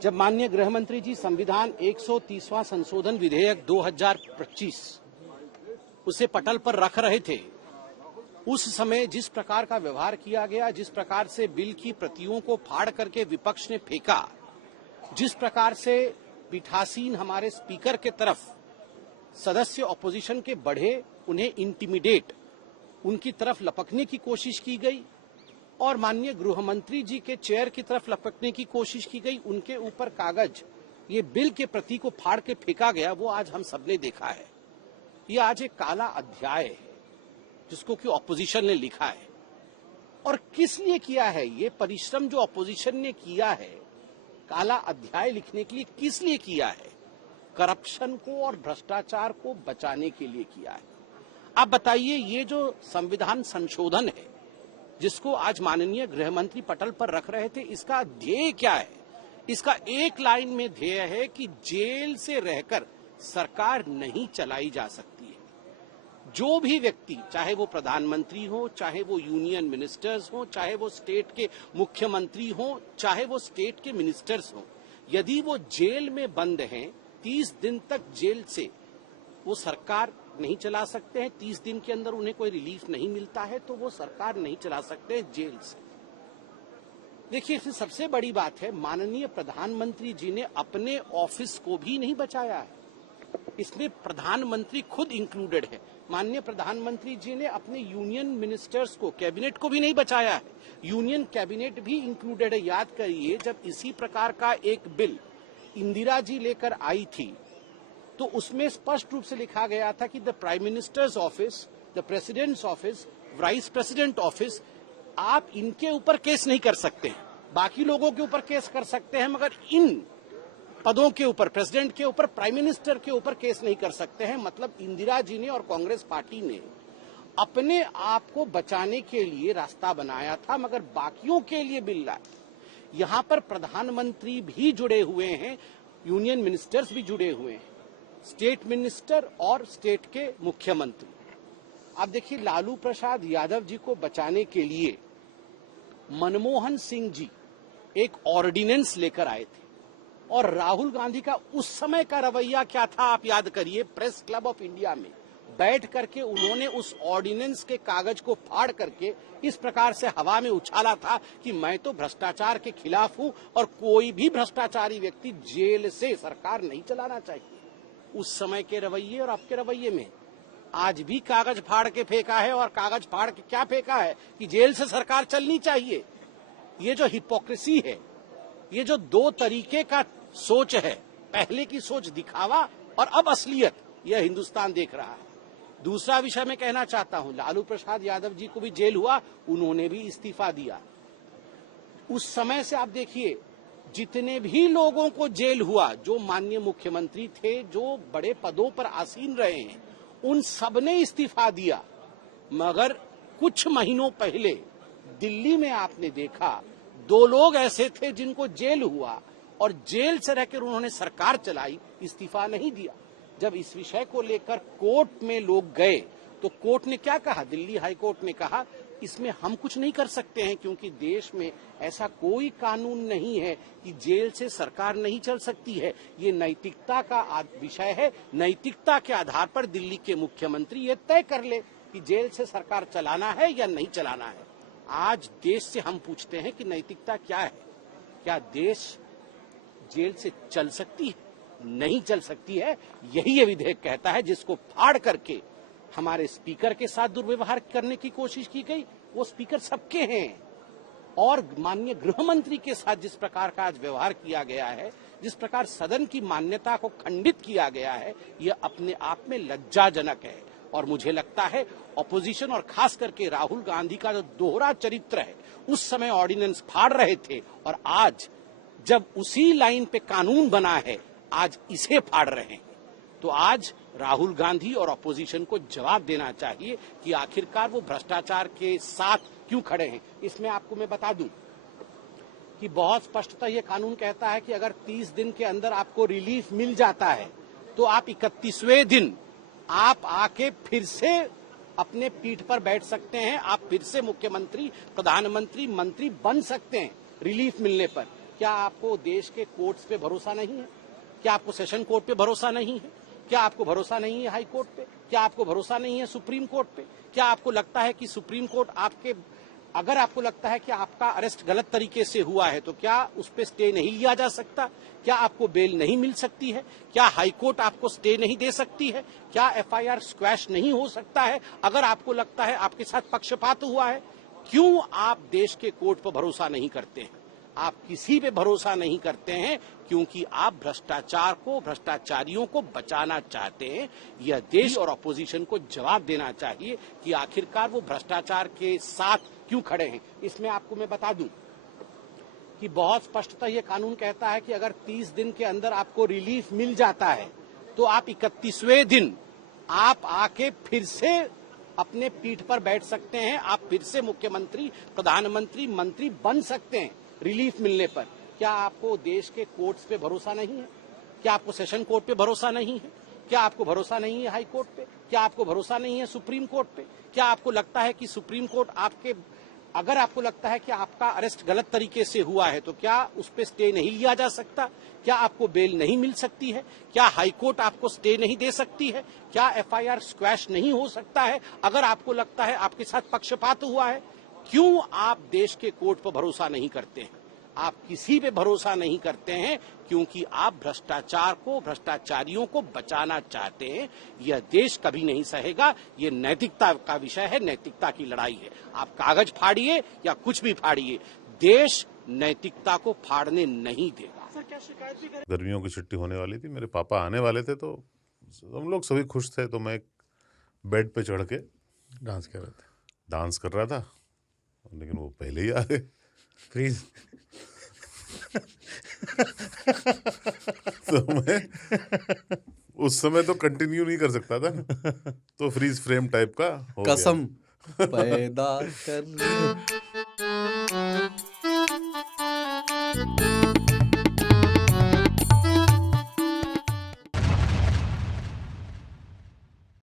जब माननीय गृह मंत्री जी संविधान 130वां संशोधन विधेयक 2025 उसे पटल पर रख रहे थे, उस समय जिस प्रकार का व्यवहार किया गया, जिस प्रकार से बिल की प्रतियों को फाड़ करके विपक्ष ने फेंका, जिस प्रकार से पीठासीन हमारे स्पीकर के तरफ सदस्य ऑपोजिशन के बढ़े, उन्हें इंटिमिडेट, उनकी तरफ लपकने की कोशिश की गई और माननीय गृह मंत्री जी के चेयर की तरफ लपकने की कोशिश की गई, उनके ऊपर कागज, ये बिल के प्रति को फाड़ के फेंका गया, वो आज हम सबने देखा है। ये आज एक काला अध्याय है जिसको कि ऑपोजिशन ने लिखा है। और किस लिए किया है ये परिश्रम जो ऑपोजिशन ने किया है काला अध्याय लिखने के लिए, किस लिए किया है? करप्शन को और भ्रष्टाचार को बचाने के लिए किया है। आप बताइए, ये जो संविधान संशोधन है जिसको आज माननीय गृह मंत्री पटल पर रख रहे थे, इसका ध्येय क्या है? इसका एक लाइन में ध्येय है कि जेल से रहकर सरकार नहीं चलाई जा सकती है। जो भी व्यक्ति, चाहे वो प्रधानमंत्री हो, चाहे वो यूनियन मिनिस्टर्स हो, चाहे वो स्टेट के मुख्यमंत्री हो, चाहे वो स्टेट के मिनिस्टर्स हो, यदि वो जेल में बंद हैं, 30 दिन तक जेल से वो सरकार नहीं चला सकते हैं, 30 दिन के अंदर उन्हें कोई रिलीफ नहीं मिलता है तो वो सरकार नहीं चला सकते जेल से। देखिए, इसमें सबसे बड़ी बात है, माननीय प्रधानमंत्री जी ने अपने ऑफिस को भी नहीं बचाया है। इसमें प्रधानमंत्री खुद इंक्लूडेड है। माननीय प्रधानमंत्री जी ने अपने यूनियन मिनिस्टर्स को, कैबिनेट को भी नहीं बचाया है। यूनियन कैबिनेट भी इंक्लूडेड है। याद करिए, जब इसी प्रकार का एक बिल इंदिरा जी लेकर आई थी तो उसमें स्पष्ट रूप से लिखा गया था कि the prime minister's office, the president's office, vice president office, आप इनके ऊपर केस नहीं कर सकते हैं। बाकी लोगों के ऊपर केस कर सकते हैं, मगर इन पदों के ऊपर, प्रेसिडेंट के ऊपर, प्राइम मिनिस्टर के ऊपर केस नहीं कर सकते हैं। मतलब इंदिरा जी ने और कांग्रेस पार्टी ने अपने आप को बचाने के लिए रास्ता बनाया था, मगर बाकियों के लिए बिल लाए। यहां पर प्रधानमंत्री भी जुड़े हुए हैं, यूनियन मिनिस्टर्स भी जुड़े हुए हैं, स्टेट मिनिस्टर और स्टेट के मुख्यमंत्री। आप देखिए, लालू प्रसाद यादव जी को बचाने के लिए मनमोहन सिंह जी एक ऑर्डिनेंस लेकर आए थे और राहुल गांधी का उस समय का रवैया क्या था आप याद करिए। प्रेस क्लब ऑफ इंडिया में बैठ करके उन्होंने उस ऑर्डिनेंस के कागज को फाड़ करके इस प्रकार से हवा में उछाला था कि मैं तो भ्रष्टाचार के खिलाफ हूं और कोई भी भ्रष्टाचारी व्यक्ति जेल से सरकार नहीं चलाना चाहिए। उस समय के रवैये और आपके रवैये में आज भी कागज फाड़ के फेंका है। और कागज फाड़ के क्या फेंका है कि जेल से सरकार चलनी चाहिए। ये जो हिपोक्रेसी है, ये जो दो तरीके का सोच है, पहले की सोच दिखावा और अब असलियत, यह हिंदुस्तान देख रहा है। दूसरा विषय मैं कहना चाहता हूं, लालू प्रसाद यादव जी को भी जेल हुआ, उन्होंने भी इस्तीफा दिया। उस समय से आप देखिए, जितने भी लोगों को जेल हुआ, जो माननीय मुख्यमंत्री थे, जो बड़े पदों पर आसीन रहे हैं, उन सबने इस्तीफा दिया। मगर कुछ महीनों पहले दिल्ली में आपने देखा, 2 लोग ऐसे थे जिनको जेल हुआ और जेल से रहकर उन्होंने सरकार चलाई, इस्तीफा नहीं दिया। जब इस विषय को लेकर कोर्ट में लोग गए तो कोर्ट ने क्या कहा? दिल्ली हाई कोर्ट ने कहा इसमें हम कुछ नहीं कर सकते हैं, क्योंकि देश में ऐसा कोई कानून नहीं है कि जेल से सरकार नहीं चल सकती है। ये नैतिकता का विषय है। नैतिकता के आधार पर दिल्ली के मुख्यमंत्री ये तय कर ले कि जेल से सरकार चलाना है या नहीं चलाना है। आज देश से हम पूछते हैं कि नैतिकता क्या है? क्या देश जेल से चल सकती है? नहीं चल सकती है। यही ये विधेयक कहता है, जिसको फाड़ करके हमारे स्पीकर के साथ दुर्व्यवहार करने की कोशिश की गई। वो स्पीकर सबके हैं। और माननीय गृह मंत्री के साथ जिस प्रकार का आज व्यवहार किया गया है, जिस प्रकार सदन की मान्यता को खंडित किया गया है, यह अपने आप में लज्जाजनक है। और मुझे लगता है ऑपोजिशन और खास करके राहुल गांधी का जो दोहरा चरित्र है, उस समय ऑर्डिनेंस फाड़ रहे थे और आज जब उसी लाइन पे कानून बना है, आज इसे फाड़ रहे हैं। तो आज राहुल गांधी और ऑपोजिशन को जवाब देना चाहिए कि आखिरकार वो भ्रष्टाचार के साथ क्यों खड़े हैं। इसमें आपको मैं बता दूं कि बहुत स्पष्टतः ये कानून कहता है कि अगर 30 दिन के अंदर आपको रिलीफ मिल जाता है तो आप 31वें दिन आप आके फिर से अपने पीठ पर बैठ सकते हैं। आप फिर से मुख्यमंत्री, प्रधानमंत्री, मंत्री बन सकते हैं रिलीफ मिलने पर। क्या आपको देश के कोर्ट्स पे भरोसा नहीं है? क्या आपको सेशन कोर्ट पे भरोसा नहीं है? क्या आपको भरोसा नहीं है हाई कोर्ट पे? क्या आपको भरोसा नहीं है सुप्रीम कोर्ट पे? क्या आपको लगता है कि सुप्रीम कोर्ट आपके, अगर आपको लगता है कि आपका अरेस्ट गलत तरीके से हुआ है तो क्या उस पर स्टे नहीं लिया जा सकता? क्या आपको बेल नहीं मिल सकती है? क्या हाई कोर्ट आपको स्टे नहीं दे सकती है? क्या एफआईआर स्क्वैश नहीं हो सकता है? अगर आपको लगता है आपके साथ पक्षपात हुआ है, क्यों आप देश के कोर्ट पर भरोसा नहीं करते हैं? आप किसी पे भरोसा नहीं करते हैं क्योंकि आप भ्रष्टाचार को, भ्रष्टाचारियों को बचाना चाहते हैं। यह देश और अपोजिशन को जवाब देना चाहिए कि आखिरकार वो भ्रष्टाचार के साथ क्यों खड़े हैं। इसमें आपको मैं बता दूं कि बहुत स्पष्टतः ये कानून कहता है कि अगर 30 दिन के अंदर आपको रिलीफ मिल जाता है तो आप 31वें दिन आप आके फिर से अपने पीठ पर बैठ सकते हैं, आप फिर से मुख्यमंत्री, प्रधानमंत्री, मंत्री बन सकते हैं रिलीफ मिलने पर। क्या आपको देश के कोर्ट्स पे भरोसा नहीं है? क्या आपको सेशन कोर्ट पे भरोसा नहीं है? क्या आपको भरोसा नहीं है हाई कोर्ट पे? क्या आपको भरोसा नहीं है सुप्रीम कोर्ट पे? क्या आपको लगता है कि सुप्रीम कोर्ट आपके, अगर आपको लगता है कि आपका अरेस्ट गलत तरीके से हुआ है तो क्या उस पर स्टे नहीं लिया जा सकता? क्या आपको बेल नहीं मिल सकती है? क्या हाई कोर्ट आपको स्टे नहीं दे सकती है? क्या एफआईआर स्क्वैश नहीं हो सकता है? अगर आपको लगता है आपके साथ पक्षपात हुआ है, क्यों आप देश के कोर्ट पर भरोसा नहीं करते हैं? आप किसी पे भरोसा नहीं करते हैं क्योंकि आप भ्रष्टाचार को, भ्रष्टाचारियों को बचाना चाहते हैं। यह देश कभी नहीं सहेगा। ये नैतिकता का विषय है, नैतिकता की लड़ाई है। आप कागज फाड़िए या कुछ भी फाड़िए, देश नैतिकता को फाड़ने नहीं देगा। सर, क्या शिकायत भी करें? गर्मियों की छुट्टी होने वाली थी, मेरे पापा आने वाले थे, तो हम लोग सभी खुश थे। तो मैं एक बेड पे चढ़ के डांस कर रहे थे, डांस कर रहा था, लेकिन वो पहले ही आ गए। फ्रीज। तो मैं उस समय तो कंटिन्यू नहीं कर सकता था, तो फ्रीज फ्रेम टाइप का हो गया। कसम पैदा कर